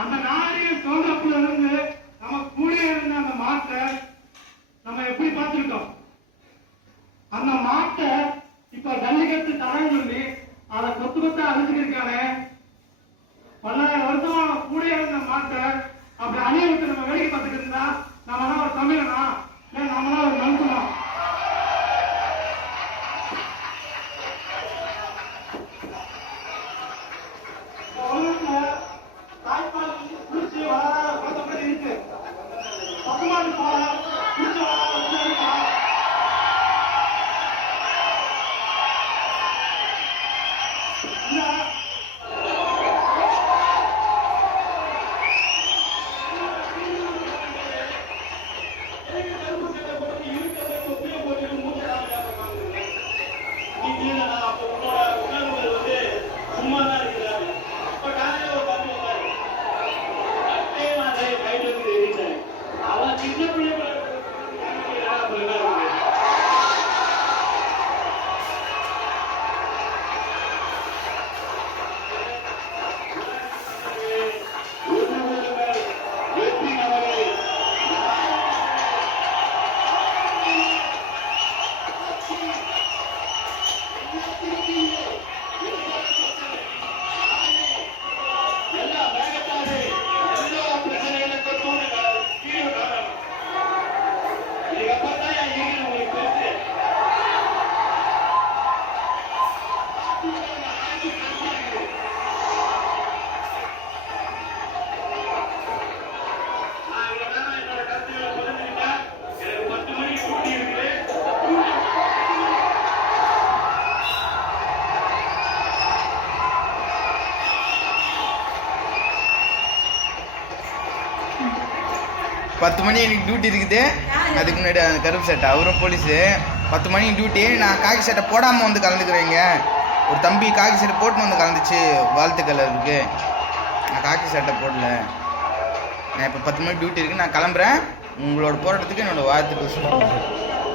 அந்த நாகரிகம் தோன்றப்புல இருந்து நம்ம கூட இருந்த அந்த மாட்டை நம்ம எப்படி பார்த்துக்கிட்டோம். அந்த மாட்டை இப்ப ஜல்லிக்கட்டு தரன்னு சொல்லி அதை கொத்து கொத்த அழிச்சுக்கிருக்கானே. 10,000 வருஷமா கூட இருந்த மாட்டை அப்படி அணிய விட்டு நம்ம வேடிக்கை பார்த்துக்கிட்டு இருந்தா நம்மளாம் ஒரு தமிழனா இல்ல நம்மளாம் ஒரு மனுஷனா? தாய்ப்பால் குடிச்சு வளர இருக்கு. பசுமாடு பால் குடிச்சு வளர பத்து மணி எனக்கு டியூட்டி இருக்குது. அதுக்கு முன்னாடி அந்த கருப்பு சட்டை அவரும் போலீஸு. 10 மணிக்கு டியூட்டி. நான் காக்கி சட்டை போடாமல் வந்து கலந்துக்கிறேங்க. ஒரு தம்பி காக்கி சட்டை போட்டுன்னு வந்து கலந்துச்சு. வாழ்த்துக்கள் இருக்கு. நான் காக்கி சட்டை போடல. நான் இப்போ 10 மணிக்கு டியூட்டி இருக்குது. நான் கிளம்புறேன். உங்களோட போராட்டத்துக்கு என்னோடய வாழ்த்துக்கள் சொல்லுங்கள்.